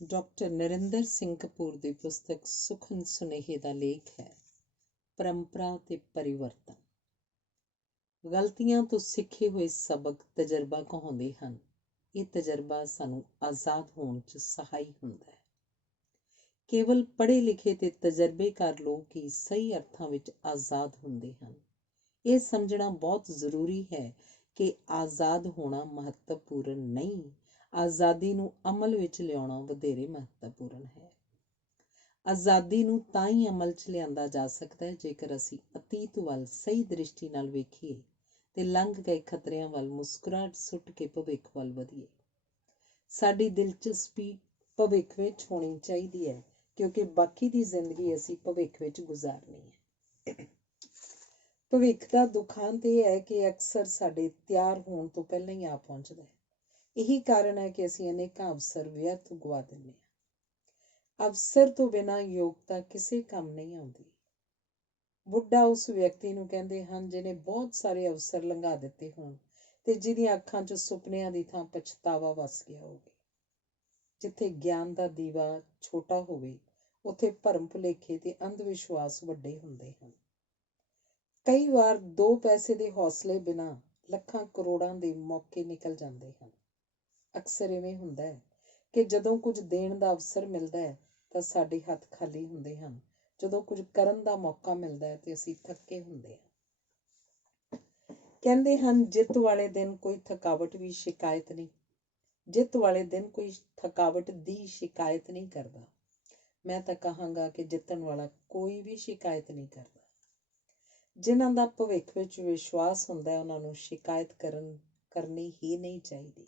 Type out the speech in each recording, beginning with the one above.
Doctor Narendra Singh Kapoor ਦੀ ਪੁਸਤਕ ਸੁਖਨ ਸੁਨੇਹੇ ਦਾ ਲੇਖ ਹੈ ਪਰੰਪਰਾ ਤੇ ਪਰਿਵਰਤਨ। ਗਲਤੀਆਂ ਤੋਂ ਸਿੱਖੇ ਹੋਏ ਸਬਕ ਤਜਰਬਾ ਕਹਾਉਂਦੇ ਹਨ। ਇਹ ਤਜਰਬਾ ਸਾਨੂੰ ਆਜ਼ਾਦ ਹੋਣ 'ਚ ਸਹਾਈ ਹੁੰਦਾ ਹੈ। ਕੇਵਲ ਪੜ੍ਹੇ ਲਿਖੇ ਤੇ ਤਜਰਬੇਕਾਰ ਲੋਕ ਹੀ ਸਹੀ ਅਰਥਾਂ ਵਿੱਚ ਆਜ਼ਾਦ ਹੁੰਦੇ ਹਨ। ਇਹ ਸਮਝਣਾ ਬਹੁਤ ਜ਼ਰੂਰੀ ਹੈ ਕਿ ਆਜ਼ਾਦ ਹੋਣਾ ਮਹੱਤਵਪੂਰਨ ਨਹੀਂ, ਆਜ਼ਾਦੀ ਨੂੰ ਅਮਲ ਵਿੱਚ ਲਿਆਉਣਾ ਵਧੇਰੇ ਮਹੱਤਵਪੂਰਨ ਹੈ। ਆਜ਼ਾਦੀ ਨੂੰ ਤਾਂ ਹੀ ਅਮਲ 'ਚ ਲਿਆਂਦਾ ਜਾ ਸਕਦਾ ਹੈ ਜੇਕਰ ਅਸੀਂ ਅਤੀਤ ਵੱਲ ਸਹੀ ਦ੍ਰਿਸ਼ਟੀ ਨਾਲ ਵੇਖੀਏ ਤੇ ਲੰਘ ਗਏ ਖਤਰਿਆਂ ਵੱਲ ਮੁਸਕਰਾਹਟ ਸੁੱਟ ਕੇ ਭਵਿੱਖ ਵੱਲ ਵਧੀਏ। ਸਾਡੀ ਦਿਲਚਸਪੀ ਭਵਿੱਖ ਵਿੱਚ ਹੋਣੀ ਚਾਹੀਦੀ ਹੈ, ਕਿਉਂਕਿ ਬਾਕੀ ਦੀ ਜ਼ਿੰਦਗੀ ਅਸੀਂ ਭਵਿੱਖ ਵਿੱਚ ਗੁਜ਼ਾਰਨੀ ਹੈ। ਭਵਿੱਖ ਦਾ ਦੁਖਾਂਤ ਇਹ ਹੈ ਕਿ ਅਕਸਰ ਸਾਡੇ ਤਿਆਰ ਹੋਣ ਤੋਂ ਪਹਿਲਾਂ ਹੀ ਆ ਪਹੁੰਚਦਾ ਹੈ। ਇਹੀ ਕਾਰਨ ਹੈ ਕਿ ਅਸੀਂ ਅਨੇਕਾਂ ਅਵਸਰ ਵਿਅਰਥ ਗਵਾ ਦਿੰਦੇ ਹਾਂ। ਅਵਸਰ ਤੋਂ ਬਿਨਾਂ ਯੋਗਤਾ ਕਿਸੇ ਕੰਮ ਨਹੀਂ ਆਉਂਦੀ। ਬੁੱਢਾ ਉਸ ਵਿਅਕਤੀ ਨੂੰ ਕਹਿੰਦੇ ਹਨ ਜਿਹਨੇ ਬਹੁਤ ਸਾਰੇ ਅਵਸਰ ਲੰਘਾ ਦਿੱਤੇ ਹੋਣ ਤੇ ਜਿਹਦੀਆਂ ਅੱਖਾਂ 'ਚ ਸੁਪਨਿਆਂ ਦੀ ਥਾਂ ਪਛਤਾਵਾ ਵਸ ਗਿਆ ਹੋਵੇ। ਜਿੱਥੇ ਗਿਆਨ ਦਾ ਦੀਵਾ ਛੋਟਾ ਹੋਵੇ, ਉੱਥੇ ਭਰਮ ਭੁਲੇਖੇ ਤੇ ਅੰਧ ਵਿਸ਼ਵਾਸ ਵੱਡੇ ਹੁੰਦੇ ਹਨ। ਕਈ ਵਾਰ 2 ਪੈਸੇ ਦੇ ਹੌਸਲੇ ਬਿਨਾਂ ਲੱਖਾਂ ਕਰੋੜਾਂ ਦੇ ਮੌਕੇ ਨਿਕਲ ਜਾਂਦੇ ਹਨ। ਅਕਸਰ ਇਵੇਂ ਹੁੰਦਾ ਹੈ ਕਿ ਜਦੋਂ ਕੁਝ ਦੇਣ ਦਾ ਅਵਸਰ ਮਿਲਦਾ ਹੈ ਤਾਂ ਸਾਡੇ ਹੱਥ ਖਾਲੀ ਹੁੰਦੇ ਹਨ। ਜਦੋਂ ਕੁਝ ਕਰਨ ਦਾ ਮੌਕਾ ਮਿਲਦਾ ਹੈ ਤੇ ਅਸੀਂ ਥੱਕੇ ਹੁੰਦੇ ਹਾਂ। ਕਹਿੰਦੇ ਹਨ ਜਿੱਤ ਵਾਲੇ ਦਿਨ ਕੋਈ ਥਕਾਵਟ ਦੀ ਸ਼ਿਕਾਇਤ ਨਹੀਂ ਕਰਦਾ। ਮੈਂ ਤਾਂ ਕਹਾਂਗਾ ਕਿ ਜਿੱਤਣ ਵਾਲਾ ਕੋਈ ਵੀ ਸ਼ਿਕਾਇਤ ਨਹੀਂ ਕਰਦਾ। ਜਿਨ੍ਹਾਂ ਦਾ ਭਵਿੱਖ ਵਿੱਚ ਵਿਸ਼ਵਾਸ ਹੁੰਦਾ ਹੈ ਉਹਨਾਂ ਨੂੰ ਸ਼ਿਕਾਇਤ ਕਰਨੀ ਹੀ ਨਹੀਂ ਚਾਹੀਦੀ।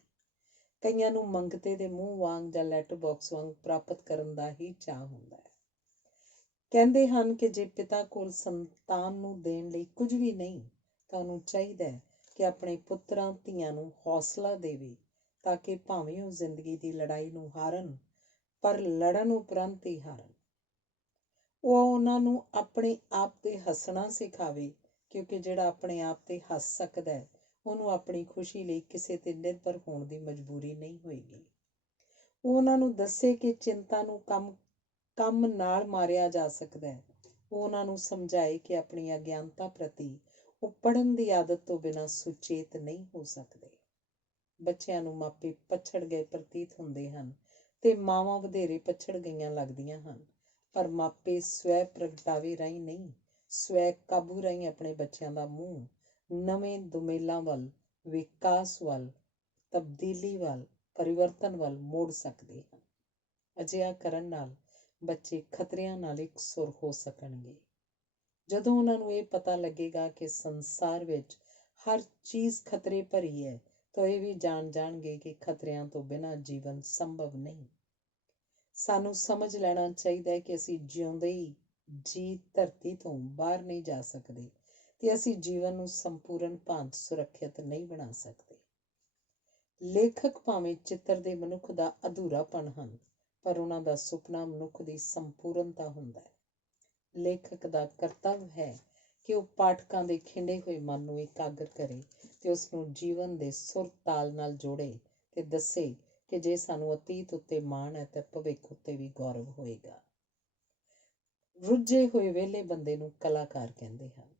ਕਈਆਂ ਨੂੰ ਮੰਗਤੇ ਦੇ ਮੂੰਹ ਵਾਂਗ ਜਾਂ ਲੈਟਰ ਬਾਕਸ ਵਾਂਗ ਪ੍ਰਾਪਤ ਕਰਨ ਦਾ ਹੀ ਚਾਅ ਹੁੰਦਾ ਹੈ। ਕਹਿੰਦੇ ਹਨ ਕਿ ਜੇ ਪਿਤਾ ਕੋਲ ਸੰਤਾਨ ਨੂੰ ਦੇਣ ਲਈ ਕੁਝ ਵੀ ਨਹੀਂ ਤਾਂ ਉਹਨੂੰ ਚਾਹੀਦਾ ਹੈ ਕਿ ਆਪਣੇ ਪੁੱਤਰਾਂ ਧੀਆਂ ਨੂੰ ਹੌਸਲਾ ਦੇਵੇ, ਤਾਂ ਕਿ ਭਾਵੇਂ ਉਹ ਜ਼ਿੰਦਗੀ ਦੀ ਲੜਾਈ ਨੂੰ ਹਾਰਨ, ਪਰ ਲੜਨ ਉਪਰੰਤ ਹੀ ਹਾਰਨ। ਉਹ ਉਹਨਾਂ ਨੂੰ ਆਪਣੇ ਆਪ ਤੇ ਹੱਸਣਾ ਸਿਖਾਵੇ, ਕਿਉਂਕਿ ਜਿਹੜਾ ਆਪਣੇ ਆਪ ਤੇ ਹੱਸ ਸਕਦਾ ਹੈ ਉਹਨੂੰ ਆਪਣੀ ਖੁਸ਼ੀ ਲਈ ਕਿਸੇ ਤੇ ਨਿਰਭਰ ਹੋਣ ਦੀ ਮਜਬੂਰੀ ਨਹੀਂ ਹੋਏਗੀ। ਉਹ ਉਹਨਾਂ ਨੂੰ ਦੱਸੇ ਕਿ ਚਿੰਤਾ ਨੂੰ ਕੰਮ ਨਾਲ ਮਾਰਿਆ ਜਾ ਸਕਦਾ ਹੈ। ਉਹ ਉਹਨਾਂ ਨੂੰ ਸਮਝਾਏ ਕਿ ਆਪਣੀ ਅਗਿਆਨਤਾ ਪ੍ਰਤੀ ਉਹ ਪੜ੍ਹਨ ਦੀ ਆਦਤ ਤੋਂ ਬਿਨਾਂ ਸੁਚੇਤ ਨਹੀਂ ਹੋ ਸਕਦੇ। ਬੱਚਿਆਂ ਨੂੰ ਮਾਪੇ ਪਛੜ ਗਏ ਪ੍ਰਤੀਤ ਹੁੰਦੇ ਹਨ ਤੇ ਮਾਵਾਂ ਵਧੇਰੇ ਪਛੜ ਗਈਆਂ ਲੱਗਦੀਆਂ ਹਨ, ਪਰ ਮਾਪੇ ਸਵੈ ਪ੍ਰਗਟਾਵੇ ਰਾਹੀਂ ਨਹੀਂ, ਸਵੈ ਕਾਬੂ ਰਾਹੀਂ ਆਪਣੇ ਬੱਚਿਆਂ ਦਾ ਮੂੰਹ ਨਵੇਂ ਦੁਮੇਲਾਂ ਵੱਲ, ਵਿਕਾਸ ਵੱਲ, ਤਬਦੀਲੀ ਵੱਲ, ਪਰਿਵਰਤਨ ਵੱਲ ਮੋੜ ਸਕਦੇ ਹਨ। ਅਜਿਹਾ ਕਰਨ ਨਾਲ ਬੱਚੇ ਖਤਰਿਆਂ ਨਾਲ ਇਕਸੁਰ ਹੋ ਸਕਣਗੇ। ਜਦੋਂ ਉਹਨਾਂ ਨੂੰ ਇਹ ਪਤਾ ਲੱਗੇਗਾ ਕਿ ਸੰਸਾਰ ਵਿੱਚ ਹਰ ਚੀਜ਼ ਖਤਰੇ ਭਰੀ ਹੈ ਤਾਂ ਇਹ ਵੀ ਜਾਣਗੇ ਕਿ ਖਤਰਿਆਂ ਤੋਂ ਬਿਨਾਂ ਜੀਵਨ ਸੰਭਵ ਨਹੀਂ। ਸਾਨੂੰ ਸਮਝ ਲੈਣਾ ਚਾਹੀਦਾ ਹੈ ਕਿ ਅਸੀਂ ਜਿਉਂਦੇ ਹੀ ਜੀ ਧਰਤੀ ਤੋਂ ਬਾਹਰ ਨਹੀਂ ਜਾ ਸਕਦੇ ਤੇ ਅਸੀਂ ਜੀਵਨ ਨੂੰ ਸੰਪੂਰਨ ਭਾਂਤ ਸੁਰੱਖਿਅਤ ਨਹੀਂ ਬਣਾ ਸਕਦੇ। ਲੇਖਕ ਭਾਵੇਂ ਚਿੱਤਰ ਦੇ ਮਨੁੱਖ ਦਾ ਅਧੂਰਾਪਣ ਹਨ, ਪਰ ਉਹਨਾਂ ਦਾ ਸੁਪਨਾ ਮਨੁੱਖ ਦੀ ਸੰਪੂਰਨਤਾ ਹੁੰਦਾ ਹੈ। ਲੇਖਕ ਦਾ ਕਰਤੱਵ ਹੈ ਕਿ ਉਹ ਪਾਠਕਾਂ ਦੇ ਖਿੰਡੇ ਹੋਏ ਮਨ ਨੂੰ ਇਕਾਗਰ ਕਰੇ ਤੇ ਉਸ ਨੂੰ ਜੀਵਨ ਦੇ ਸੁਰ ਤਾਲ ਨਾਲ ਜੋੜੇ ਤੇ ਦੱਸੇ ਕਿ ਜੇ ਸਾਨੂੰ ਅਤੀਤ ਉੱਤੇ ਮਾਣ ਹੈ ਤਾਂ ਭਵਿੱਖ ਉੱਤੇ ਵੀ ਗੌਰਵ ਹੋਏਗਾ। ਰੁੱਝੇ ਹੋਏ ਵਿਹਲੇ ਬੰਦੇ ਨੂੰ ਕਲਾਕਾਰ ਕਹਿੰਦੇ ਹਨ।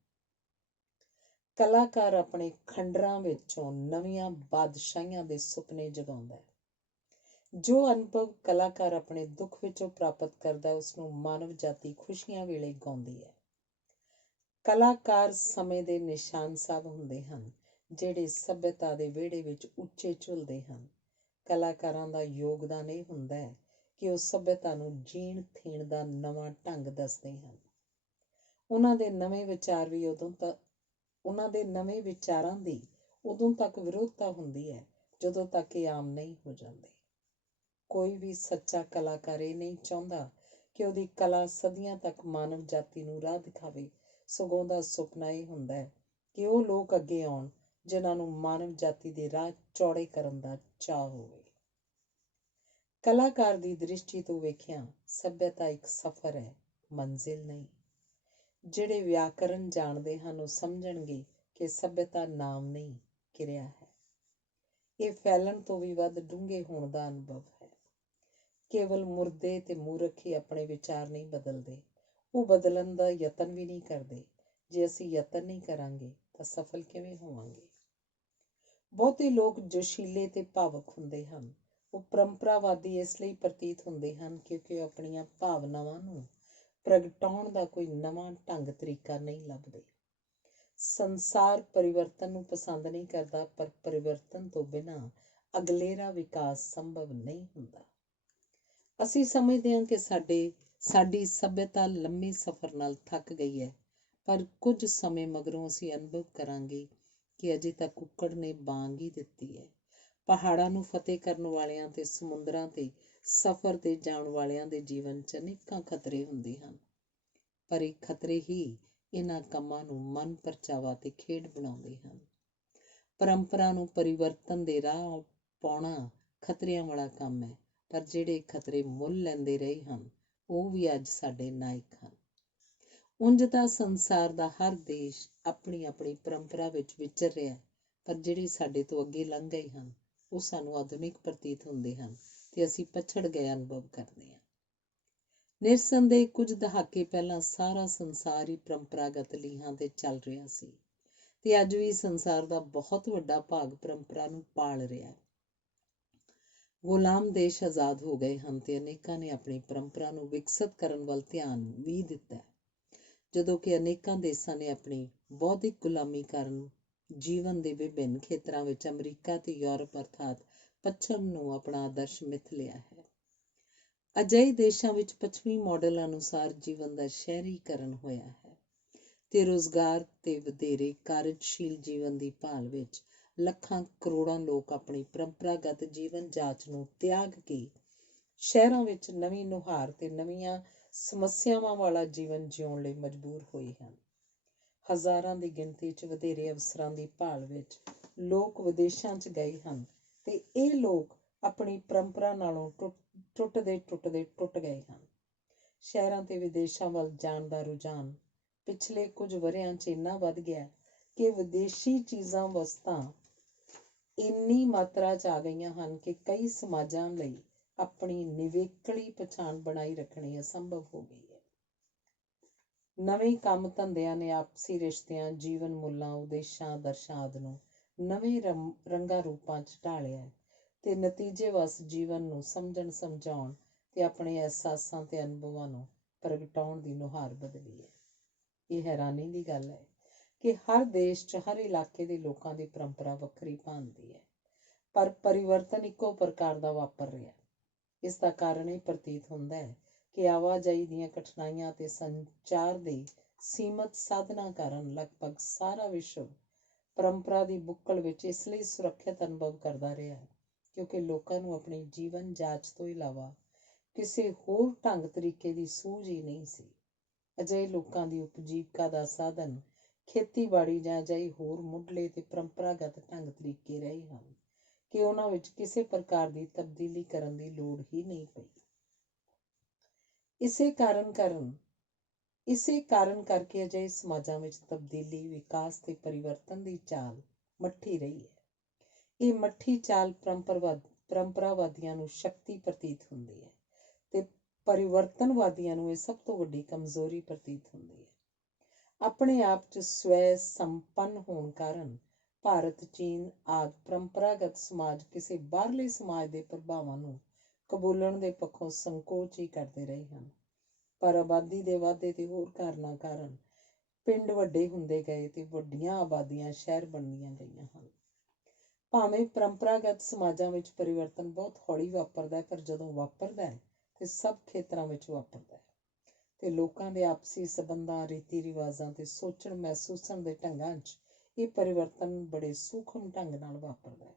ਕਲਾਕਾਰ ਆਪਣੇ ਖੰਡਰਾਂ ਵਿੱਚੋਂ ਨਵੀਆਂ ਬਾਦਸ਼ਾਹੀਆਂ ਦੇ ਸੁਪਨੇ ਜਗਾਉਂਦਾ ਹੈ। ਜੋ ਅਨੁਭਵ ਕਲਾਕਾਰ ਆਪਣੇ ਦੁੱਖ ਵਿੱਚੋਂ ਪ੍ਰਾਪਤ ਕਰਦਾ ਉਸ ਨੂੰ ਮਾਨਵ ਜਾਤੀ ਖੁਸ਼ੀਆਂ ਵੇਲੇ ਗਾਉਂਦੀ ਹੈ। ਕਲਾਕਾਰ ਸਮੇਂ ਦੇ ਨਿਸ਼ਾਨ ਸਾਹਿਬ ਹੁੰਦੇ ਹਨ, ਜਿਹੜੇ ਸਭਿਅਤਾ ਦੇ ਵਿਹੜੇ ਵਿੱਚ ਉੱਚੇ ਝੁਲਦੇ ਹਨ। ਕਲਾਕਾਰਾਂ ਦਾ ਯੋਗਦਾਨ ਇਹ ਹੁੰਦਾ ਹੈ ਕਿ ਉਹ ਸਭਿਅਤਾ ਨੂੰ ਜੀਣ ਥੀਣ ਦਾ ਨਵਾਂ ਢੰਗ ਦੱਸਦੇ ਹਨ। ਉਹਨਾਂ ਦੇ ਨਵੇਂ ਵਿਚਾਰਾਂ ਦੀ ਉਦੋਂ ਤੱਕ ਵਿਰੋਧਤਾ ਹੁੰਦੀ ਹੈ ਜਦੋਂ ਤੱਕ ਇਹ ਆਮ ਨਹੀਂ ਹੋ ਜਾਂਦੇ। ਕੋਈ ਵੀ ਸੱਚਾ ਕਲਾਕਾਰ ਇਹ ਨਹੀਂ ਚਾਹੁੰਦਾ ਕਿ ਉਹਦੀ ਕਲਾ ਸਦੀਆਂ ਤੱਕ ਮਾਨਵ ਜਾਤੀ ਨੂੰ ਰਾਹ ਦਿਖਾਵੇ, ਸਗੋਂ ਉਹਦਾ ਸੁਪਨਾ ਇਹ ਹੁੰਦਾ ਹੈ ਕਿ ਉਹ ਲੋਕ ਅੱਗੇ ਆਉਣ ਜਿਨ੍ਹਾਂ ਨੂੰ ਮਾਨਵ ਜਾਤੀ ਦੇ ਰਾਹ ਚੌੜੇ ਕਰਨ ਦਾ ਚਾਅ ਹੋਵੇ। ਕਲਾਕਾਰ ਦੀ ਦ੍ਰਿਸ਼ਟੀ ਤੋਂ ਵੇਖਿਆ ਸਭਿਅਤਾ ਇੱਕ ਸਫ਼ਰ ਹੈ, ਮੰਜ਼ਿਲ ਨਹੀਂ। ਜਿਹੜੇ ਵਿਆਕਰਨ ਜਾਣਦੇ ਹਨ ਉਹ ਸਮਝਣਗੇ ਕਿ ਸਭਿਅਤਾ ਨਾਮ ਨਹੀਂ, ਕਿਰਿਆ ਹੈ। ਇਹ ਫੈਲਣ ਤੋਂ ਵੀ ਵੱਧ ਡੂੰਘੇ ਹੋਣ ਦਾ ਅਨੁਭਵ ਹੈ। ਕੇਵਲ ਮੁਰਦੇ ਤੇ ਮੂਰਖ ਹੀ ਆਪਣੇ ਵਿਚਾਰ ਨਹੀਂ ਬਦਲਦੇ, ਉਹ ਬਦਲਣ ਦਾ ਯਤਨ ਵੀ ਨਹੀਂ ਕਰਦੇ। ਜੇ ਅਸੀਂ ਯਤਨ ਨਹੀਂ ਕਰਾਂਗੇ ਤਾਂ ਸਫਲ ਕਿਵੇਂ ਹੋਵਾਂਗੇ? ਬਹੁਤੇ ਲੋਕ ਜੋਸ਼ੀਲੇ ਤੇ ਭਾਵੁਕ ਹੁੰਦੇ ਹਨ। ਉਹ ਪਰੰਪਰਾਵਾਦੀ ਇਸ ਲਈ ਪ੍ਰਤੀਤ ਹੁੰਦੇ ਹਨ ਕਿਉਂਕਿ ਉਹ ਆਪਣੀਆਂ ਭਾਵਨਾਵਾਂ ਨੂੰ ਪ੍ਰਗਟਾਉਣ ਦਾ ਕੋਈ ਨਵਾਂ ਢੰਗ ਤਰੀਕਾ ਨਹੀਂ ਲੱਭਦੇ। ਸੰਸਾਰ ਪਰਿਵਰਤਨ ਨੂੰ ਪਸੰਦ ਨਹੀਂ ਕਰਦਾ, ਪਰ ਪਰਿਵਰਤਨ ਤੋਂ ਬਿਨਾਂ ਅਗਲੇਰਾ ਵਿਕਾਸ ਸੰਭਵ ਨਹੀਂ ਹੁੰਦਾ। ਅਸੀਂ ਸਮਝਦੇ ਹਾਂ ਕਿ ਸਾਡੀ ਸਭਿਅਤਾ ਲੰਮੇ ਸਫ਼ਰ ਨਾਲ ਥੱਕ ਗਈ ਹੈ, ਪਰ ਕੁਝ ਸਮੇਂ ਮਗਰੋਂ ਅਸੀਂ ਅਨੁਭਵ ਕਰਾਂਗੇ ਕਿ ਅਜੇ ਤੱਕ ਕੁੱਕੜ ਨੇ ਬਾਂਗ ਹੀ ਦਿੱਤੀ ਹੈ। ਪਹਾੜਾਂ ਨੂੰ ਫਤਿਹ ਕਰਨ ਵਾਲਿਆਂ ਤੇ ਸਮੁੰਦਰਾਂ ਤੇ ਸਫ਼ਰ ਤੇ ਜਾਣ ਵਾਲਿਆਂ ਦੇ ਜੀਵਨ 'ਚ ਅਨੇਕਾਂ ਖਤਰੇ ਹੁੰਦੇ ਹਨ, ਪਰ ਇਹ ਖਤਰੇ ਹੀ ਇਹਨਾਂ ਕੰਮਾਂ ਨੂੰ ਮਨ ਪਰਚਾਵਾ ਤੇ ਖੇਡ ਬਣਾਉਂਦੇ ਹਨ। ਪਰੰਪਰਾ ਨੂੰ ਪਰਿਵਰਤਨ ਦੇ ਰਾਹ ਪਾਉਣਾ ਖਤਰਿਆਂ ਵਾਲਾ ਕੰਮ ਹੈ, ਪਰ ਜਿਹੜੇ ਖਤਰੇ ਮੁੱਲ ਲੈਂਦੇ ਰਹੇ ਹਨ ਉਹ ਵੀ ਅੱਜ ਸਾਡੇ ਨਾਇਕ ਹਨ। ਉਂਝ ਤਾਂ ਸੰਸਾਰ ਦਾ ਹਰ ਦੇਸ਼ ਆਪਣੀ ਆਪਣੀ ਪਰੰਪਰਾ ਵਿੱਚ ਵਿਚਰ ਰਿਹਾ, ਪਰ ਜਿਹੜੇ ਸਾਡੇ ਤੋਂ ਅੱਗੇ ਲੰਘ ਗਏ ਹਨ ਉਹ ਸਾਨੂੰ ਆਧੁਨਿਕ ਪ੍ਰਤੀਤ ਹੁੰਦੇ ਹਨ ਤੇ ਅਸੀਂ ਪਛੜ ਗਏ ਅਨੁਭਵ ਕਰਦੇ ਹਾਂ। ਨਿਰਸੰਦੇਹ ਕੁਝ ਦਹਾਕੇ ਪਹਿਲਾਂ ਸਾਰਾ ਸੰਸਾਰ ਹੀ ਪਰੰਪਰਾਗਤ ਲੀਹਾਂ ਤੇ ਚੱਲ ਰਿਹਾ ਸੀ ਤੇ ਅੱਜ ਵੀ ਸੰਸਾਰ ਦਾ ਬਹੁਤ ਵੱਡਾ ਭਾਗ ਪਰੰਪਰਾ ਨੂੰ ਪਾਲ ਰਿਹਾ ਹੈ। ਗੁਲਾਮ ਦੇਸ਼ ਆਜ਼ਾਦ ਹੋ ਗਏ ਹਨ ਤੇ ਅਨੇਕਾਂ ਨੇ ਆਪਣੀ ਪਰੰਪਰਾ ਨੂੰ ਵਿਕਸਿਤ ਕਰਨ ਵੱਲ ਧਿਆਨ ਵੀ ਦਿੱਤਾ, ਜਦੋਂ ਕਿ ਅਨੇਕਾਂ ਦੇਸ਼ਾਂ ਨੇ ਆਪਣੀ ਬੌਧਿਕ ਗੁਲਾਮੀ ਕਾਰਨ ਜੀਵਨ ਦੇ ਵਿਭਿੰਨ ਖੇਤਰਾਂ ਵਿੱਚ ਅਮਰੀਕਾ ਤੇ ਯੂਰਪ ਅਰਥਾਤ ਪੱਛਮ ਨੂੰ ਆਪਣਾ ਆਦਰਸ਼ ਮਿਥ ਲਿਆ ਹੈ। ਅਜਿਹੇ ਦੇਸ਼ਾਂ ਵਿੱਚ ਪੱਛਮੀ ਮਾਡਲ ਅਨੁਸਾਰ ਜੀਵਨ ਦਾ ਸ਼ਹਿਰੀਕਰਨ ਹੋਇਆ ਹੈ ਤੇ ਰੁਜ਼ਗਾਰ ਤੇ ਵਧੇਰੇ ਕਾਰਜਸ਼ੀਲ ਜੀਵਨ ਦੀ ਭਾਲ ਵਿੱਚ ਲੱਖਾਂ ਕਰੋੜਾਂ ਲੋਕ ਆਪਣੀ ਪਰੰਪਰਾਗਤ ਜੀਵਨ ਜਾਚ ਨੂੰ ਤਿਆਗ ਕੇ ਸ਼ਹਿਰਾਂ ਵਿੱਚ ਨਵੀਂ ਨੁਹਾਰ ਤੇ ਨਵੀਆਂ ਸਮੱਸਿਆਵਾਂ ਵਾਲਾ ਜੀਵਨ ਜਿਉਣ ਲਈ ਮਜਬੂਰ ਹੋਏ ਹਨ। ਹਜ਼ਾਰਾਂ ਦੀ ਗਿਣਤੀ 'ਚ ਵਧੇਰੇ ਅਵਸਰਾਂ ਦੀ ਭਾਲ ਵਿੱਚ ਲੋਕ ਵਿਦੇਸ਼ਾਂ 'ਚ ਗਏ ਹਨ ਤੇ ਇਹ ਲੋਕ ਆਪਣੀ ਪਰੰਪਰਾ ਨਾਲੋਂ ਟੁੱਟਦੇ ਟੁੱਟ ਗਏ ਹਨ। ਸ਼ਹਿਰਾਂ ਤੇ ਵਿਦੇਸ਼ਾਂ ਵੱਲ ਜਾਣ ਦਾ ਰੁਝਾਨ ਪਿਛਲੇ ਕੁਝ ਵਰ੍ਹਿਆਂ 'ਚ ਇੰਨਾ ਵੱਧ ਗਿਆ ਕਿ ਵਿਦੇਸ਼ੀ ਚੀਜ਼ਾਂ ਵਸਤਾਂ ਇੰਨੀ ਮਾਤਰਾ 'ਚ ਆ ਗਈਆਂ ਹਨ ਕਿ ਕਈ ਸਮਾਜਾਂ ਲਈ ਆਪਣੀ ਨਿਵੇਕਲੀ ਪਛਾਣ ਬਣਾਈ ਰੱਖਣੀ ਅਸੰਭਵ ਹੋ ਗਈ ਹੈ। ਨਵੇਂ ਕੰਮ ਧੰਦਿਆਂ ਨੇ ਆਪਸੀ ਰਿਸ਼ਤਿਆਂ, ਜੀਵਨ ਮੁੱਲਾਂ, ਉਦੇਸ਼ਾਂ, ਆਦਰਸ਼ਾਂ ਆਦਿ ਨੂੰ ਨਵੇਂ ਰੰਗਾਂ ਰੂਪਾਂ 'ਚ ਢਾਲਿਆ ਤੇ ਨਤੀਜੇ ਵਸ ਜੀਵਨ ਨੂੰ ਸਮਝਣ, ਸਮਝਾਉਣ ਤੇ ਆਪਣੇ ਅਹਿਸਾਸਾਂ ਤੇ ਅਨੁਭਵਾਂ ਨੂੰ ਪ੍ਰਗਟਾਉਣ ਦੀ ਨੁਹਾਰ ਬਦਲੀ ਹੈ। ਇਹ ਹੈਰਾਨੀ ਦੀ ਗੱਲ ਹੈ ਕਿ ਹਰ ਦੇਸ਼ 'ਚ ਹਰ ਇਲਾਕੇ ਦੇ ਲੋਕਾਂ ਦੀ ਪਰੰਪਰਾ ਵੱਖਰੀ ਭਾਂਤੀ ਹੈ, ਪਰ ਪਰਿਵਰਤਨ ਇੱਕੋ ਪ੍ਰਕਾਰ ਦਾ ਵਾਪਰ ਰਿਹਾ। ਇਸ ਦਾ ਕਾਰਨ ਇਹ ਪ੍ਰਤੀਤ ਹੁੰਦਾ ਹੈ ਕਿ ਆਵਾਜਾਈ ਦੀਆਂ ਕਠਿਨਾਈਆਂ ਤੇ ਸੰਚਾਰ ਦੇ ਸੀਮਤ ਸਾਧਨਾਂ ਕਾਰਨ ਲਗਭਗ ਸਾਰਾ ਵਿਸ਼ਵ ਪਰੰਪਰਾ ਦੀ ਬੁੱਕਲ ਵਿੱਚ ਇਸ ਲਈ ਸੁਰੱਖਿਅਤ ਅਨੁਭਵ ਕਰਦਾ ਰਿਹਾ ਕਿਉਂਕਿ ਲੋਕਾਂ ਨੂੰ ਆਪਣੀ ਜੀਵਨ ਜਾਚ ਤੋਂ ਇਲਾਵਾ ਕਿਸੇ ਹੋਰ ਢੰਗ ਤਰੀਕੇ ਦੀ ਸੂਝ ਹੀ ਨਹੀਂ ਸੀ। ਅਜਿਹੇ ਲੋਕਾਂ ਦੀ ਉਪਜੀਵਕਾ ਦਾ ਸਾਧਨ ਖੇਤੀਬਾੜੀ ਜਾਂ ਅਜਿਹੇ ਹੋਰ ਮੁੱਢਲੇ ਤੇ ਪਰੰਪਰਾਗਤ ਢੰਗ ਤਰੀਕੇ ਰਹੇ ਹਨ ਕਿ ਉਹਨਾਂ ਵਿੱਚ ਕਿਸੇ ਪ੍ਰਕਾਰ ਦੀ ਤਬਦੀਲੀ ਕਰਨ ਦੀ ਲੋੜ ਹੀ ਨਹੀਂ ਪਈ। ਇਸੇ ਕਾਰਨ ਕਰਕੇ ਅਜਿਹੇ ਸਮਾਜਾਂ ਵਿੱਚ ਤਬਦੀਲੀ, ਵਿਕਾਸ ਤੇ ਪਰਿਵਰਤਨ ਦੀ ਚਾਲ ਮੱਠੀ ਰਹੀ ਹੈ। ਇਹ ਮੱਠੀ ਚਾਲ ਪਰੰਪਰਾਵਾਦੀਆਂ ਨੂੰ ਸ਼ਕਤੀ ਪ੍ਰਤੀਤ ਹੁੰਦੀ ਹੈ ਤੇ ਪਰਿਵਰਤਨਵਾਦੀਆਂ ਨੂੰ ਇਹ ਸਭ ਤੋਂ ਵੱਡੀ ਕਮਜ਼ੋਰੀ ਪ੍ਰਤੀਤ ਹੁੰਦੀ ਹੈ। ਆਪਣੇ ਆਪ 'ਚ ਸਵੈ ਸੰਪੰਨ ਹੋਣ ਕਾਰਨ ਭਾਰਤ, ਚੀਨ ਆਦਿ ਪਰੰਪਰਾਗਤ ਸਮਾਜ ਕਿਸੇ ਬਾਹਰਲੇ ਸਮਾਜ ਦੇ ਪ੍ਰਭਾਵਾਂ ਨੂੰ ਕਬੂਲਣ ਦੇ ਪੱਖੋਂ ਸੰਕੋਚ ਹੀ ਕਰਦੇ ਰਹੇ ਹਨ, ਪਰ ਆਬਾਦੀ ਦੇ ਵਾਧੇ ਤੇ ਹੋਰ ਕਾਰਨਾਂ ਕਾਰਨ ਪਿੰਡ ਵੱਡੇ ਹੁੰਦੇ ਗਏ ਤੇ ਵੱਡੀਆਂ ਆਬਾਦੀਆਂ ਸ਼ਹਿਰ ਬਣਦੀਆਂ ਗਈਆਂ ਹਨ। ਭਾਵੇਂ ਪਰੰਪਰਾਗਤ ਸਮਾਜਾਂ ਵਿੱਚ ਪਰਿਵਰਤਨ ਬਹੁਤ ਹੌਲੀ ਵਾਪਰਦਾ ਹੈ, ਪਰ ਜਦੋਂ ਵਾਪਰਦਾ ਹੈ ਤੇ ਸਭ ਖੇਤਰਾਂ ਵਿੱਚ ਵਾਪਰਦਾ ਹੈ ਤੇ ਲੋਕਾਂ ਦੇ ਆਪਸੀ ਸਬੰਧਾਂ, ਰੀਤੀ ਰਿਵਾਜ਼ਾਂ ਤੇ ਸੋਚਣ ਮਹਿਸੂਸਣ ਦੇ ਢੰਗਾਂ 'ਚ ਇਹ ਪਰਿਵਰਤਨ ਬੜੇ ਸੂਖਮ ਢੰਗ ਨਾਲ ਵਾਪਰਦਾ ਹੈ।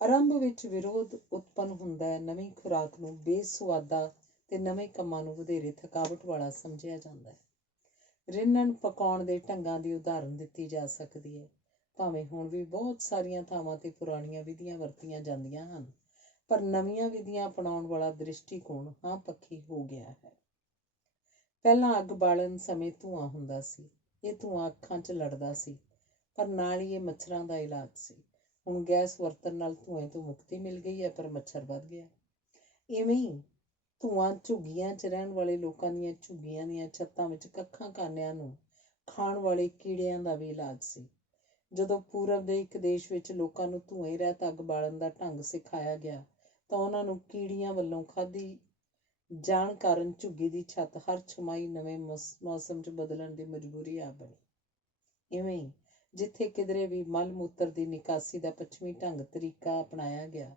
ਆਰੰਭ ਵਿੱਚ ਵਿਰੋਧ ਉਤਪੰਨ ਹੁੰਦਾ ਹੈ। ਨਵੀਂ ਖੁਰਾਕ ਨੂੰ ਬੇਸੁਆਦਾ ਤੇ ਨਵੇਂ ਕੰਮਾਂ ਨੂੰ ਵਧੇਰੇ ਥਕਾਵਟ ਵਾਲਾ ਸਮਝਿਆ ਜਾਂਦਾ ਹੈ। ਰਿੰਨਣ ਪਕਾਉਣ ਦੇ ਢੰਗਾਂ ਦੀ ਉਦਾਹਰਨ ਦਿੱਤੀ ਜਾ ਸਕਦੀ ਹੈ। ਭਾਵੇਂ ਹੁਣ ਵੀ ਬਹੁਤ ਸਾਰੀਆਂ ਥਾਵਾਂ ਤੇ ਪੁਰਾਣੀਆਂ ਵਿਧੀਆਂ ਵਰਤੀਆਂ ਜਾਂਦੀਆਂ ਹਨ, ਪਰ ਨਵੀਆਂ ਵਿਧੀਆਂ ਅਪਣਾਉਣ ਵਾਲਾ ਦ੍ਰਿਸ਼ਟੀਕੋਣ ਹਾਂ ਪੱਖੀ ਹੋ ਗਿਆ ਹੈ। ਪਹਿਲਾਂ ਅੱਗ ਬਾਲਣ ਸਮੇਂ ਧੂੰਆਂ ਹੁੰਦਾ ਸੀ। ਇਹ ਧੂੰਆਂ ਅੱਖਾਂ 'ਚ ਲੜਦਾ ਸੀ, ਪਰ ਨਾਲ ਹੀ ਇਹ ਮੱਛਰਾਂ ਦਾ ਇਲਾਜ ਸੀ। ਹੁਣ ਗੈਸ ਵਰਤਣ ਨਾਲ ਧੂੰਏ ਤੋਂ ਮੁਕਤੀ ਮਿਲ ਗਈ ਹੈ, ਪਰ ਮੱਛਰ ਵੱਧ ਗਿਆ। ਇਵੇਂ ਹੀ ਧੂੰਆਂ ਝੁੱਗੀਆਂ 'ਚ ਰਹਿਣ ਵਾਲੇ ਲੋਕਾਂ ਦੀਆਂ ਝੁੱਗੀਆਂ ਦੀਆਂ ਛੱਤਾਂ ਵਿੱਚ ਕੱਖਾਂ ਖਾਨਿਆਂ ਨੂੰ ਖਾਣ ਵਾਲੇ ਕੀੜਿਆਂ ਦਾ ਵੀ ਇਲਾਜ ਸੀ। ਜਦੋਂ ਪੂਰਬ ਦੇ ਇੱਕ ਦੇਸ਼ ਵਿੱਚ ਲੋਕਾਂ ਨੂੰ ਧੂੰਏ ਰਹਿਤ ਅੱਗ ਬਾਲਣ ਦਾ ਢੰਗ ਸਿਖਾਇਆ ਗਿਆ ਤਾਂ ਉਹਨਾਂ ਨੂੰ ਕੀੜੀਆਂ ਵੱਲੋਂ ਖਾਧੀ ਜਾਣ ਕਾਰਨ ਝੁੱਗੀ ਦੀ ਛੱਤ ਹਰ ਛਮਾਈ ਨਵੇਂ ਮੌਸਮ 'ਚ ਬਦਲਣ ਦੀ ਮਜਬੂਰੀ ਆ ਬਣੀ। ਇਵੇਂ ਹੀ ਜਿੱਥੇ ਕਿਧਰੇ ਵੀ ਮਲ ਮੂਤਰ ਦੀ ਨਿਕਾਸੀ ਦਾ ਪੱਛਮੀ ਢੰਗ ਤਰੀਕਾ ਅਪਣਾਇਆ ਗਿਆ,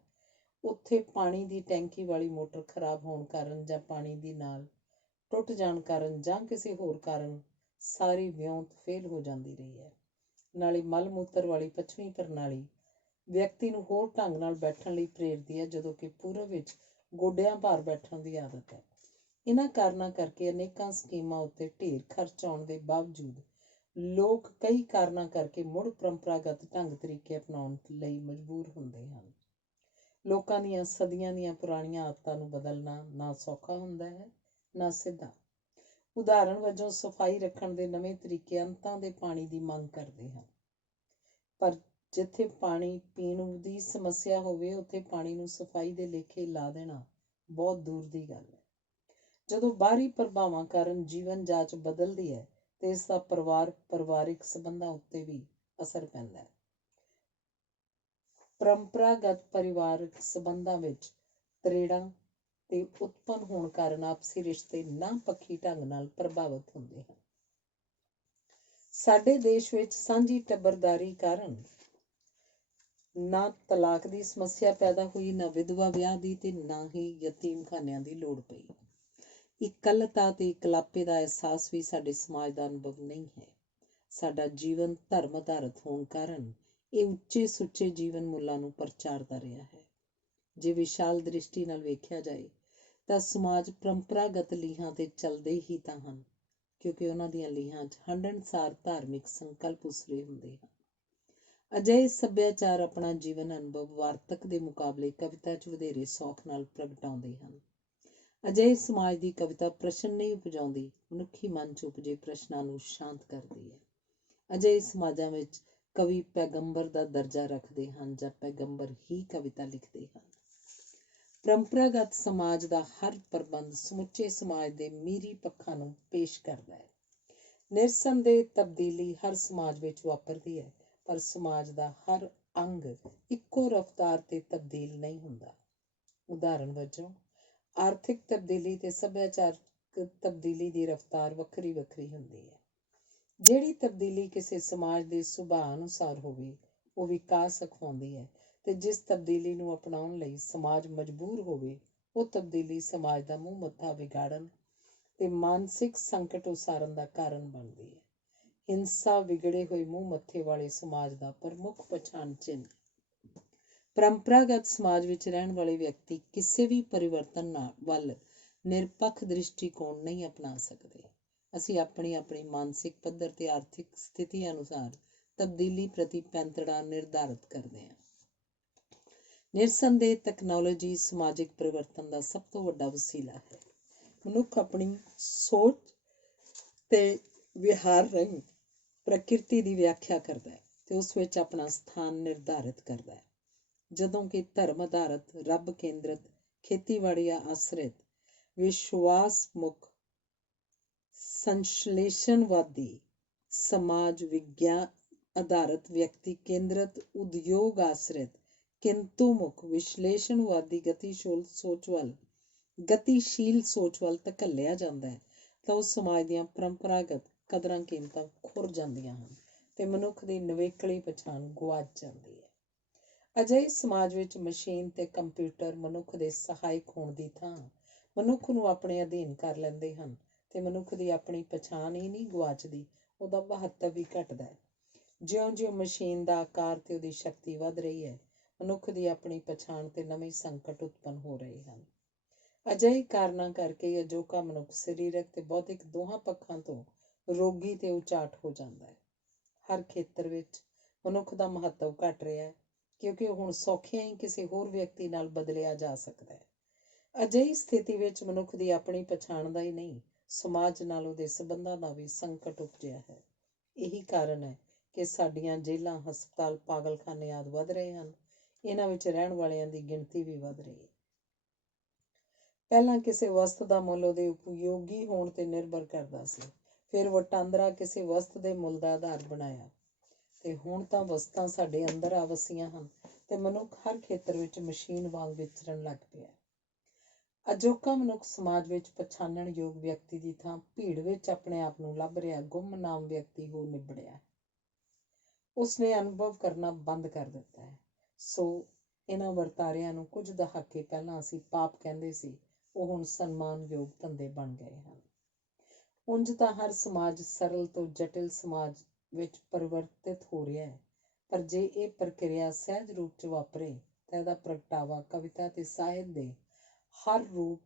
ਉੱਥੇ ਪਾਣੀ ਦੀ ਟੈਂਕੀ ਵਾਲੀ ਮੋਟਰ ਖਰਾਬ ਹੋਣ ਕਾਰਨ ਜਾਂ ਪਾਣੀ ਦੀ ਨਾਲ ਟੁੱਟ ਜਾਣ ਕਾਰਨ ਜਾਂ ਕਿਸੇ ਹੋਰ ਕਾਰਨ ਸਾਰੀ ਵਿਉਂਤ ਫੇਲ ਹੋ ਜਾਂਦੀ ਰਹੀ ਹੈ। ਨਾਲੇ ਮਲ ਮੂਤਰ ਵਾਲੀ ਪੱਛਮੀ ਪ੍ਰਣਾਲੀ ਵਿਅਕਤੀ ਨੂੰ ਹੋਰ ਢੰਗ ਨਾਲ ਬੈਠਣ ਲਈ ਪ੍ਰੇਰਦੀ ਹੈ, ਜਦੋਂ ਕਿ ਪੂਰਬ ਵਿੱਚ ਗੋਡਿਆਂ ਭਾਰ ਬੈਠਣ ਦੀ ਆਦਤ ਹੈ। ਇਹਨਾਂ ਕਾਰਨਾਂ ਕਰਕੇ ਅਨੇਕਾਂ ਸਕੀਮਾਂ ਉੱਤੇ ਢੇਰ ਖਰਚ ਆਉਣ ਦੇ ਬਾਵਜੂਦ ਲੋਕ ਕਈ ਕਾਰਨਾਂ ਕਰਕੇ ਮੁੜ ਪਰੰਪਰਾਗਤ ਢੰਗ ਤਰੀਕੇ ਅਪਣਾਉਣ ਲਈ ਮਜਬੂਰ ਹੁੰਦੇ ਹਨ। ਲੋਕਾਂ ਦੀਆਂ ਸਦੀਆਂ ਦੀਆਂ ਪੁਰਾਣੀਆਂ ਆਦਤਾਂ ਨੂੰ ਬਦਲਣਾ ਨਾ ਸੌਖਾ ਹੁੰਦਾ ਹੈ, ਨਾ ਸਿੱਧਾ। ਉਦਾਹਰਣ ਵਜੋਂ ਸਫਾਈ ਰੱਖਣ ਦੇ ਨਵੇਂ ਤਰੀਕੇ ਅੰਤਾਂ ਦੇ ਪਾਣੀ ਦੀ ਮੰਗ ਕਰਦੇ ਹਨ, ਪਰ ਜਿੱਥੇ ਪਾਣੀ ਪੀਣ ਦੀ ਸਮੱਸਿਆ ਹੋਵੇ, ਉੱਥੇ ਪਾਣੀ ਨੂੰ ਸਫਾਈ ਦੇ ਲੇਖੇ ਲਾ ਦੇਣਾ ਬਹੁਤ ਦੂਰ ਦੀ ਗੱਲ ਹੈ। ਜਦੋਂ ਬਾਹਰੀ ਪ੍ਰਭਾਵਾਂ ਕਾਰਨ ਜੀਵਨ ਜਾਚ ਬਦਲਦੀ ਹੈ ਤੇ ਇਸ ਦਾ ਪਰਿਵਾਰਿਕ ਸੰਬੰਧਾਂ ਉੱਤੇ ਵੀ ਅਸਰ ਪੈਂਦਾ ਹੈ। ਪਰੰਪਰਾਗਤ ਪਰਿਵਾਰਕ ਸੰਬੰਧਾਂ ਵਿੱਚ ਤਰੇੜਾਂ ਤੇ ਉਤਪੰਨ ਹੋਣ ਕਾਰਨ ਆਪਸੀ ਰਿਸ਼ਤੇ ਨਾ ਪੱਖੀ ਢੰਗ ਨਾਲ ਪ੍ਰਭਾਵਿਤ ਹੁੰਦੇ ਹਨ। ਸਾਡੇ ਦੇਸ਼ ਵਿੱਚ ਸਾਂਝੀ ਟੱਬਰਦਾਰੀ ਕਾਰਨ ਨਾ ਤਲਾਕ ਦੀ ਸਮੱਸਿਆ ਪੈਦਾ ਹੋਈ, ਨਾ ਵਿਧਵਾ ਵਿਆਹ ਦੀ, ਤੇ ਨਾ ਹੀ ਯਤੀਮਖਾਨਿਆਂ ਦੀ ਲੋੜ ਪਈ। ਇਕੱਲਤਾ ਤੇ ਇਕਲਾਪੇ ਦਾ ਅਹਿਸਾਸ ਵੀ ਸਾਡੇ ਸਮਾਜ ਦਾ ਅਨੁਭਵ ਨਹੀਂ ਹੈ। ਸਾਡਾ ਜੀਵਨ ਧਰਮ ਆਧਾਰਿਤ ਹੋਣ ਕਾਰਨ ਇਹ ਉੱਚੇ ਸੁੱਚੇ ਜੀਵਨ ਮੁੱਲਾਂ ਨੂੰ ਪ੍ਰਚਾਰਦਾ ਰਿਹਾ ਹੈ। ਜੇ ਵਿਸ਼ਾਲ ਦ੍ਰਿਸ਼ਟੀ ਨਾਲ ਵੇਖਿਆ ਜਾਏ ਤਾਂ ਸਮਾਜ ਪਰੰਪਰਾਗਤ ਲੀਹਾਂ ਤੇ ਚੱਲਦੇ ਹੀ ਤਾਂ ਹਨ, ਕਿਉਂਕਿ ਉਹਨਾਂ ਦੀਆਂ ਲੀਹਾਂ 'ਚ ਹੰਢਣਸਾਰ ਧਾਰਮਿਕ ਸੰਕਲਪ ਉਸਰੇ ਹੁੰਦੇ ਹਨ। ਅਜਿਹੇ ਸੱਭਿਆਚਾਰ ਆਪਣਾ ਜੀਵਨ ਅਨੁਭਵ ਵਾਰਤਕ ਦੇ ਮੁਕਾਬਲੇ ਕਵਿਤਾ 'ਚ ਵਧੇਰੇ ਸੌਖ ਨਾਲ ਪ੍ਰਗਟਾਉਂਦੇ ਹਨ। ਅਜਿਹੇ ਸਮਾਜ ਦੀ ਕਵਿਤਾ ਪ੍ਰਸ਼ਨ ਨਹੀਂ ਉਪਜਾਉਂਦੀ, ਮਨੁੱਖੀ ਮਨ 'ਚ ਉਪਜੇ ਪ੍ਰਸ਼ਨਾਂ ਨੂੰ ਸ਼ਾਂਤ ਕਰਦੀ ਹੈ। ਅਜਿਹੇ ਸਮਾਜਾਂ ਵਿੱਚ ਕਵੀ ਪੈਗੰਬਰ ਦਾ ਦਰਜਾ ਰੱਖਦੇ ਹਨ ਜਾਂ ਪੈਗੰਬਰ ਹੀ ਕਵਿਤਾ ਲਿਖਦੇ ਹਨ। ਪਰੰਪਰਾਗਤ ਸਮਾਜ ਦਾ ਹਰ ਪ੍ਰਬੰਧ ਸਮੁੱਚੇ ਸਮਾਜ ਦੇ ਮੀਰੀ ਪੱਖਾਂ ਨੂੰ ਪੇਸ਼ ਕਰਦਾ ਹੈ। ਨਿਰਸੰਦੇਹ ਤਬਦੀਲੀ ਹਰ ਸਮਾਜ ਵਿੱਚ ਵਾਪਰਦੀ ਹੈ, ਪਰ ਸਮਾਜ ਦਾ ਹਰ ਅੰਗ ਇੱਕੋ ਰਫ਼ਤਾਰ ਤੇ ਤਬਦੀਲ ਨਹੀਂ ਹੁੰਦਾ। ਉਦਾਹਰਣ ਵਜੋਂ ਆਰਥਿਕ ਤਬਦੀਲੀ ਤੇ ਸੱਭਿਆਚਾਰਕ ਤਬਦੀਲੀ ਦੀ ਰਫ਼ਤਾਰ ਵੱਖਰੀ ਵੱਖਰੀ ਹੁੰਦੀ ਹੈ। ਜਿਹੜੀ ਤਬਦੀਲੀ ਕਿਸੇ ਸਮਾਜ ਦੇ ਸੁਭਾਅ ਅਨੁਸਾਰ ਹੋਵੇ, ਉਹ ਵਿਕਾਸ ਅਖਵਾਉਂਦੀ ਹੈ, ਤੇ ਜਿਸ ਤਬਦੀਲੀ ਨੂੰ ਅਪਣਾਉਣ ਲਈ ਸਮਾਜ ਮਜਬੂਰ ਹੋਵੇ, ਉਹ ਤਬਦੀਲੀ ਸਮਾਜ ਦਾ ਮੂੰਹ ਮੱਥਾ ਵਿਗਾੜਨ ਤੇ ਮਾਨਸਿਕ ਸੰਕਟ ਉਸਾਰਨ ਦਾ ਕਾਰਨ ਬਣਦੀ ਹੈ। ਹਿੰਸਾ ਵਿਗੜੇ ਹੋਏ ਮੂੰਹ ਮੱਥੇ ਵਾਲੇ ਸਮਾਜ ਦਾ ਪ੍ਰਮੁੱਖ ਪਛਾਣ ਚਿੰਨ੍ਹ। ਪਰੰਪਰਾਗਤ ਸਮਾਜ ਵਿੱਚ ਰਹਿਣ ਵਾਲੇ ਵਿਅਕਤੀ ਕਿਸੇ ਵੀ ਪਰਿਵਰਤਨ ਵੱਲ ਨਿਰਪੱਖ ਦ੍ਰਿਸ਼ਟੀਕੋਣ ਨਹੀਂ ਅਪਣਾ ਸਕਦੇ। ਅਸੀਂ ਆਪਣੀ ਮਾਨਸਿਕ ਪੱਧਰ ਤੇ ਆਰਥਿਕ ਸਥਿਤੀ ਅਨੁਸਾਰ ਤਬਦੀਲੀ ਪ੍ਰਤੀ ਪੈਂਤੜਾ ਨਿਰਧਾਰਤ ਕਰਦੇ ਹਾਂ। ਨਿਰਸੰਦੇਹ ਤਕਨਾਲੋਜੀ ਸਮਾਜਿਕ ਪਰਿਵਰਤਨ ਦਾ ਸਭ ਤੋਂ ਵੱਡਾ ਵਸੀਲਾ ਹੈ। ਮਨੁੱਖ ਆਪਣੀ ਸੋਚ ਤੇ ਵਿਹਾਰ ਰਾਹੀਂ ਪ੍ਰਕਿਰਤੀ ਦੀ ਵਿਆਖਿਆ ਕਰਦਾ ਹੈ ਤੇ ਉਸ ਵਿੱਚ ਆਪਣਾ ਸਥਾਨ ਨਿਰਧਾਰਿਤ ਕਰਦਾ ਹੈ। ਜਦੋਂ ਕਿ ਧਰਮ ਆਧਾਰਿਤ, ਰੱਬ ਕੇਂਦਰਿਤ, ਖੇਤੀਬਾੜੀ ਆਸਰਿਤ, ਵਿਸ਼ਵਾਸ ਮੁੱਖ, ਸੰਸ਼ਲੇਸ਼ਣਵਾਦੀ, ਸਮਾਜ ਵਿਗਿਆਨ ਆਧਾਰਿਤ, ਵਿਅਕਤੀ ਕੇਂਦਰਿਤ, ਉਦਯੋਗ ਆਸਰਿਤ, ਕਿੰਤੂ ਮੁੱਖ, ਵਿਸ਼ਲੇਸ਼ਣਵਾਦੀ ਗਤੀਸ਼ੀਲ ਸੋਚ ਵੱਲ ਧਕੇਲਿਆ ਜਾਂਦਾ ਹੈ, ਤਾਂ ਉਸ ਸਮਾਜ ਦੀਆਂ ਪਰੰਪਰਾਗਤ ਕਦਰਾਂ ਕੀਮਤਾਂ ਖੁਰ ਜਾਂਦੀਆਂ ਹਨ ਤੇ ਮਨੁੱਖ ਦੀ ਨਿਵੇਕਲੀ ਪਛਾਣ ਗੁਆਚ ਜਾਂਦੀ ਹੈ। ਅਜਿਹੇ ਸਮਾਜ ਵਿੱਚ ਮਸ਼ੀਨ ਤੇ ਕੰਪਿਊਟਰ ਮਨੁੱਖ ਦੇ ਸਹਾਇਕ ਹੋਣ ਦੀ ਥਾਂ ਮਨੁੱਖ ਨੂੰ ਆਪਣੇ ਅਧੀਨ ਕਰ ਲੈਂਦੇ ਹਨ ਤੇ ਮਨੁੱਖ ਦੀ ਆਪਣੀ ਪਛਾਣ ਹੀ ਨਹੀਂ ਗੁਆਚਦੀ, ਉਹਦਾ ਮਹੱਤਵ ਵੀ ਘਟਦਾ ਹੈ। ਜਿਉਂ-ਜਿਉਂ ਮਸ਼ੀਨ ਦਾ ਆਕਾਰ ਤੇ ਉਹਦੀ ਸ਼ਕਤੀ ਵੱਧ ਰਹੀ ਹੈ, ਮਨੁੱਖ ਦੀ ਆਪਣੀ ਪਛਾਣ ਤੇ ਨਵੇਂ ਸੰਕਟ ਉਤਪੰਨ ਹੋ ਰਹੇ ਹਨ। ਅਜਿਹੇ ਕਾਰਨਾਂ ਕਰਕੇ ਅਜੋਕਾ ਮਨੁੱਖ ਸਰੀਰਕ ਤੇ ਬੌਧਿਕ ਦੋਹਾਂ ਪੱਖਾਂ ਤੋਂ ਰੋਗੀ ਤੇ ਉਚਾਟ ਹੋ ਜਾਂਦਾ ਹੈ। ਹਰ ਖੇਤਰ ਵਿੱਚ ਮਨੁੱਖ ਦਾ ਮਹੱਤਵ ਘਟ ਰਿਹਾ ਹੈ, ਕਿਉਂਕਿ ਉਹ ਹੁਣ ਸੌਖਿਆਂ ਹੀ ਕਿਸੇ ਹੋਰ ਵਿਅਕਤੀ ਨਾਲ ਬਦਲਿਆ ਜਾ ਸਕਦਾ ਹੈ। ਅਜਿਹੀ ਸਥਿਤੀ ਵਿੱਚ ਮਨੁੱਖ ਦੀ ਆਪਣੀ ਪਛਾਣ ਦਾ ਹੀ ਨਹੀਂ, ਸਮਾਜ ਨਾਲ ਉਹਦੇ ਸੰਬੰਧਾਂ ਦਾ ਵੀ ਸੰਕਟ ਉਪਜਿਆ ਹੈ। ਇਹੀ ਕਾਰਨ ਹੈ ਕਿ ਸਾਡੀਆਂ ਜੇਲ੍ਹਾਂ, ਹਸਪਤਾਲ, ਪਾਗਲਖਾਨੇ ਆਦਿ ਵੱਧ ਰਹੇ ਹਨ। ਇਹਨਾਂ ਵਿੱਚ ਰਹਿਣ ਵਾਲਿਆਂ ਦੀ ਗਿਣਤੀ ਵੀ ਵੱਧ ਰਹੀ ਹੈ। ਪਹਿਲਾਂ ਕਿਸੇ ਵਸਤ ਦਾ ਮੁੱਲ ਉਹਦੇ ਉਪਯੋਗੀ ਹੋਣ 'ਤੇ ਨਿਰਭਰ ਕਰਦਾ ਸੀ। ਫਿਰ ਵਟਾਂਦਰਾ ਕਿਸੇ ਵਸਤ ਦੇ ਮੁੱਲ ਦਾ ਆਧਾਰ ਬਣਾਇਆ ਤੇ ਹੁਣ ਤਾਂ ਵਸਤਾਂ ਸਾਡੇ ਅੰਦਰ ਆ ਵਸੀਆਂ ਹਨ ਤੇ ਮਨੁੱਖ ਹਰ ਖੇਤਰ ਵਿੱਚ ਮਸ਼ੀਨ ਵਾਂਗ ਵਿਚਰਨ ਲੱਗ ਪਿਆ। ਅਜੋਕਾ ਮਨੁੱਖ ਸਮਾਜ ਵਿੱਚ ਪਛਾਣਨ ਯੋਗ ਵਿਅਕਤੀ ਦੀ ਥਾਂ ਭੀੜ ਵਿੱਚ ਆਪਣੇ ਆਪ ਨੂੰ ਲੱਭ ਰਿਹਾ ਗੁੰਮਨਾਮ ਵਿਅਕਤੀ ਹੋ ਨਿਬੜਿਆ। ਉਸਨੇ ਅਨੁਭਵ ਕਰਨਾ ਬੰਦ ਕਰ ਦਿੱਤਾ ਹੈ। ਸੋ ਇਹਨਾਂ ਵਰਤਾਰਿਆਂ ਨੂੰ ਕੁਝ ਦਹਾਕੇ ਪਹਿਲਾਂ ਅਸੀਂ ਪਾਪ ਕਹਿੰਦੇ ਸੀ, ਉਹ ਹੁਣ ਸਨਮਾਨਯੋਗ ਧੰਦੇ ਬਣ ਗਏ ਹਨ। ਉਂਝ ਤਾਂ ਹਰ ਸਮਾਜ ਸਰਲ ਤੋਂ ਜਟਿਲ ਸਮਾਜ ਵਿੱਚ ਪਰਿਵਰਤਿਤ ਹੋ ਰਿਹਾ ਹੈ, ਪਰ ਜੇ ਇਹ ਪ੍ਰਕਿਰਿਆ ਸਹਿਜ ਰੂਪ 'ਚ ਵਾਪਰੇ ਤਾਂ ਇਹਦਾ ਪ੍ਰਗਟਾਵਾ ਕਵਿਤਾ ਤੇ ਸਾਹਿਤ ਦੇ ਹਰ ਰੂਪ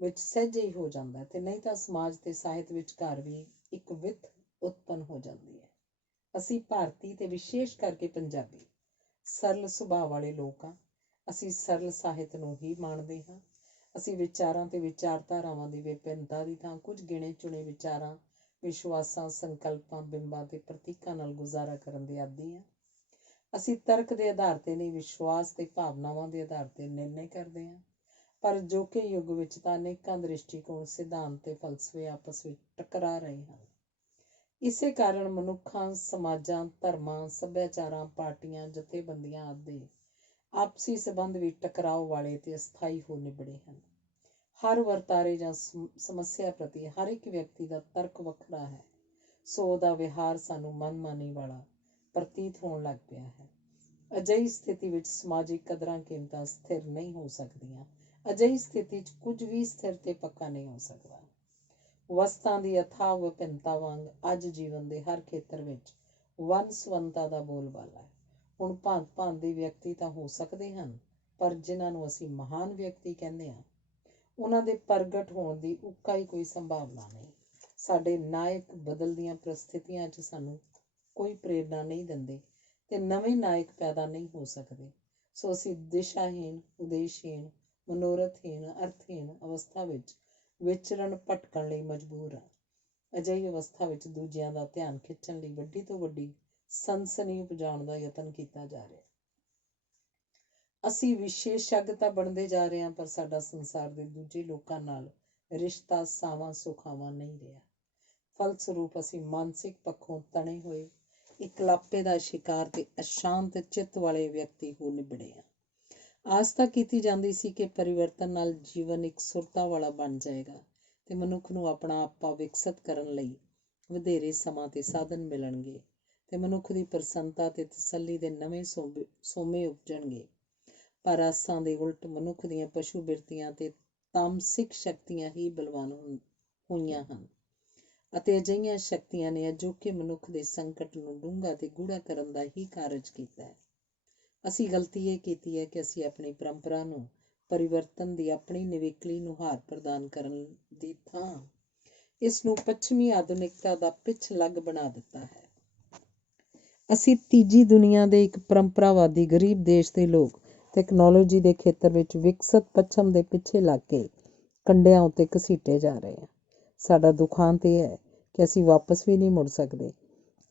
ਵਿੱਚ ਸਹਿਜੇ ਹੀ ਹੋ ਜਾਂਦਾ ਹੈ, ਤੇ ਨਹੀਂ ਤਾਂ ਸਮਾਜ ਤੇ ਸਾਹਿਤ ਵਿਚਕਾਰ ਵੀ ਇੱਕ ਵਿੱਥ ਉਤਪੰਨ ਹੋ ਜਾਂਦੀ ਹੈ। ਅਸੀਂ ਭਾਰਤੀ ਤੇ ਵਿਸ਼ੇਸ਼ ਕਰਕੇ ਪੰਜਾਬੀ ਸਰਲ ਸੁਭਾਅ ਵਾਲੇ ਲੋਕ ਹਾਂ। ਅਸੀਂ ਸਰਲ ਸਾਹਿਤ ਨੂੰ ਹੀ ਮਾਣਦੇ ਹਾਂ। ਅਸੀਂ ਵਿਚਾਰਾਂ ਤੇ ਵਿਚਾਰਧਾਰਾਵਾਂ ਦੀ ਵਿਭਿੰਨਤਾ ਦੀ ਥਾਂ ਕੁਝ ਗਿਣੇ ਚੁਣੇ ਵਿਚਾਰਾਂ, ਵਿਸ਼ਵਾਸਾਂ, ਸੰਕਲਪਾਂ, ਬਿੰਬਾਂ ਤੇ ਪ੍ਰਤੀਕਾਂ ਨਾਲ ਗੁਜ਼ਾਰਾ ਕਰਨ ਦੇ ਆਦੀ ਹਾਂ। ਅਸੀਂ ਤਰਕ ਦੇ ਆਧਾਰ ਤੇ ਨਹੀਂ, ਵਿਸ਼ਵਾਸ ਤੇ ਭਾਵਨਾਵਾਂ ਦੇ ਆਧਾਰ ਤੇ ਨਿਰਣੇ ਕਰਦੇ ਹਾਂ। ਪਰ ਅਜੋਕੇ ਯੁੱਗ ਵਿੱਚ ਤਾਂ ਅਨੇਕਾਂ ਦ੍ਰਿਸ਼ਟੀਕੋਣ, ਸਿਧਾਂਤ ਤੇ ਫਲਸਫੇ ਆਪਸ ਵਿੱਚ ਟਕਰਾ ਰਹੇ ਹਨ। ਇਸੇ ਕਾਰਨ ਮਨੁੱਖਾਂ, ਸਮਾਜਾਂ, ਧਰਮਾਂ, ਸੱਭਿਆਚਾਰਾਂ, ਪਾਰਟੀਆਂ, ਜਥੇਬੰਦੀਆਂ ਆਦਿ ਦੇ ਆਪਸੀ ਸੰਬੰਧ ਵੀ ਟਕਰਾਓ ਵਾਲੇ ਤੇ ਅਸਥਾਈ ਹੋ ਨਿਬੜੇ ਹਨ। ਹਰ ਵਰਤਾਰੇ ਜਾਂ ਸਮੱਸਿਆ ਪ੍ਰਤੀ ਹਰ ਇੱਕ ਵਿਅਕਤੀ ਦਾ ਤਰਕ ਵੱਖਰਾ ਹੈ, ਸੋ ਉਹਦਾ ਵਿਹਾਰ ਸਾਨੂੰ ਮਨਮਾਨੀ ਵਾਲਾ ਪ੍ਰਤੀਤ ਹੋਣ ਲੱਗ ਪਿਆ ਹੈ। ਅਜਿਹੀ ਸਥਿਤੀ ਵਿੱਚ ਸਮਾਜਿਕ ਕਦਰਾਂ ਕੀਮਤਾਂ ਸਥਿਰ ਨਹੀਂ ਹੋ ਸਕਦੀਆਂ। ਅਜਿਹੀ ਸਥਿਤੀ 'ਚ ਕੁਝ ਵੀ ਸਥਿਰ ਤੇ ਪੱਕਾ ਨਹੀਂ ਹੋ ਸਕਦਾ। ਵਸਤਾਂ ਦੀ ਅਥਾਹ ਵਿਭਿੰਨਤਾ ਵਾਂਗ ਅੱਜ ਜੀਵਨ ਦੇ ਹਰ ਖੇਤਰ ਵਿੱਚ ਵੰਨ ਸੁਵੰਨਤਾ ਦਾ ਬੋਲਬਾਲਾ ਹੈ। ਹੁਣ ਭਾਂਤ ਭਾਂਤ ਦੇ ਵਿਅਕਤੀ ਤਾਂ ਹੋ ਸਕਦੇ ਹਨ, ਪਰ ਜਿਨ੍ਹਾਂ ਨੂੰ ਅਸੀਂ ਮਹਾਨ ਵਿਅਕਤੀ ਕਹਿੰਦੇ ਹਾਂ, ਉਹਨਾਂ ਦੇ ਪ੍ਰਗਟ ਹੋਣ ਦੀ ਉੱਕਾ ਹੀ ਕੋਈ ਸੰਭਾਵਨਾ ਨਹੀਂ। ਸਾਡੇ ਨਾਇਕ ਬਦਲਦੀਆਂ ਪ੍ਰਸਥਿਤੀਆਂ 'ਚ ਸਾਨੂੰ ਕੋਈ ਪ੍ਰੇਰਨਾ ਨਹੀਂ ਦਿੰਦੇ ਤੇ ਨਵੇਂ ਨਾਇਕ ਪੈਦਾ ਨਹੀਂ ਹੋ ਸਕਦੇ। ਸੋ ਅਸੀਂ ਦਿਸ਼ਾਹੀਣ, ਉਦੇਸ਼ਹੀਣ, ਮਨੋਰਥਹੀਣ, ਅਰਥਹੀਣ ਅਵਸਥਾ ਵਿੱਚ ਵਿਚਰਨ ਭਟਕਣ ਲਈ ਮਜਬੂਰ ਹਾਂ। ਅਜਿਹੀ ਅਵਸਥਾ ਵਿੱਚ ਦੂਜਿਆਂ ਦਾ ਧਿਆਨ ਖਿੱਚਣ ਲਈ ਵੱਡੀ ਤੋਂ ਵੱਡੀ ਸਨਸਨੀ ਉਪਜਾਉਣ ਦਾ ਯਤਨ ਕੀਤਾ ਜਾ ਰਿਹਾ। ਅਸੀਂ ਵਿਸ਼ੇਸ਼ੱਗ ਤਾਂ ਬਣਦੇ ਜਾ ਰਹੇ ਹਾਂ, ਪਰ ਸਾਡਾ ਸੰਸਾਰ ਦੇ ਦੂਜੇ ਲੋਕਾਂ ਨਾਲ ਰਿਸ਼ਤਾ ਸਾਵਾਂ ਸੁਖਾਵਾਂ ਨਹੀਂ ਰਿਹਾ। ਫਲਸਰੂਪ ਅਸੀਂ ਮਾਨਸਿਕ ਪੱਖੋਂ ਤਣੇ ਹੋਏ ਇਕਲਾਪੇ ਦਾ ਸ਼ਿਕਾਰ ਤੇ ਅਸ਼ਾਂਤ ਚਿੱਤ ਵਾਲੇ ਵਿਅਕਤੀ ਹੋ ਨਿਬੜੇ ਹਾਂ। ਆਸ ਤਾਂ ਕੀਤੀ ਜਾਂਦੀ ਸੀ ਕਿ ਪਰਿਵਰਤਨ ਨਾਲ ਜੀਵਨ ਇਕਸੁਰਤਾ ਵਾਲਾ ਬਣ ਜਾਏਗਾ ਤੇ ਮਨੁੱਖ ਨੂੰ ਆਪਣਾ ਆਪਾ ਵਿਕਸਿਤ ਕਰਨ ਲਈ ਵਧੇਰੇ ਸਮਾਂ ਤੇ ਸਾਧਨ ਮਿਲਣਗੇ ਤੇ ਮਨੁੱਖ ਦੀ ਪ੍ਰਸੰਨਤਾ ਤੇ ਤਸੱਲੀ ਦੇ ਨਵੇਂ ਸੋਮੇ ਉਪਜਣਗੇ। ਪਰ ਆਸਾਂ ਦੇ ਉਲਟ ਮਨੁੱਖ ਦੀਆਂ ਪਸ਼ੂ ਬਿਰਤੀਆਂ ਤੇ ਤਾਮਸਿਕ ਸ਼ਕਤੀਆਂ ਹੀ ਬਲਵਾਨ ਹੋਈਆਂ ਹਨ ਅਤੇ ਅਜਿਹੀਆਂ ਸ਼ਕਤੀਆਂ ਨੇ ਅਜੋਕੇ ਮਨੁੱਖ ਦੇ ਸੰਕਟ ਨੂੰ ਡੂੰਘਾ ਤੇ ਗੂੜ੍ਹਾ ਕਰਨ ਦਾ ਹੀ ਕਾਰਜ ਕੀਤਾ ਹੈ। ਅਸੀਂ ਗਲਤੀ ਇਹ ਕੀਤੀ ਹੈ ਕਿ ਅਸੀਂ ਆਪਣੀ ਪਰੰਪਰਾ ਨੂੰ ਪਰਿਵਰਤਨ ਦੀ ਆਪਣੀ ਨਿਵੇਕਲੀ ਨੁਹਾਰ ਪ੍ਰਦਾਨ ਕਰਨ ਦੀ ਥਾਂ ਇਸ ਨੂੰ ਪੱਛਮੀ ਆਧੁਨਿਕਤਾ ਦਾ ਪਿੱਛ ਲੱਗ ਬਣਾ ਦਿੱਤਾ ਹੈ। ਅਸੀਂ ਤੀਜੀ ਦੁਨੀਆ ਦੇ ਇੱਕ ਪਰੰਪਰਾਵਾਦੀ ਗਰੀਬ ਦੇਸ਼ ਦੇ ਲੋਕ ਟੈਕਨੋਲੋਜੀ ਦੇ ਖੇਤਰ ਵਿੱਚ ਵਿਕਸਤ ਪੱਛਮ ਦੇ ਪਿੱਛੇ ਲੱਗ ਕੇ ਕੰਢਿਆਂ ਉੱਤੇ ਘਸੀਟੇ ਜਾ ਰਹੇ ਹਾਂ। ਸਾਡਾ ਦੁਖਾਂਤ ਇਹ ਹੈ ਕਿ ਅਸੀਂ ਵਾਪਸ ਵੀ ਨਹੀਂ ਮੁੜ ਸਕਦੇ।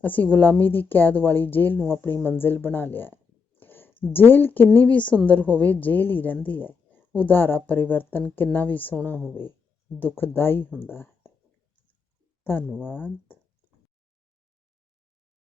ਅਸੀਂ ਗੁਲਾਮੀ ਦੀ ਕੈਦ ਵਾਲੀ ਜੇਲ੍ਹ ਨੂੰ ਆਪਣੀ ਮੰਜ਼ਿਲ ਬਣਾ ਲਿਆ ਹੈ। ਜੇਲ੍ਹ ਕਿੰਨੀ ਵੀ ਸੁੰਦਰ ਹੋਵੇ, ਜੇਲ੍ਹ ਹੀ ਰਹਿੰਦੀ ਹੈ। ਉਦਾਰਾ ਪਰਿਵਰਤਨ ਕਿੰਨਾ ਵੀ ਸੋਹਣਾ ਹੋਵੇ, ਦੁਖਦਾਈ ਹੁੰਦਾ ਹੈ। ਧੰਨਵਾਦ।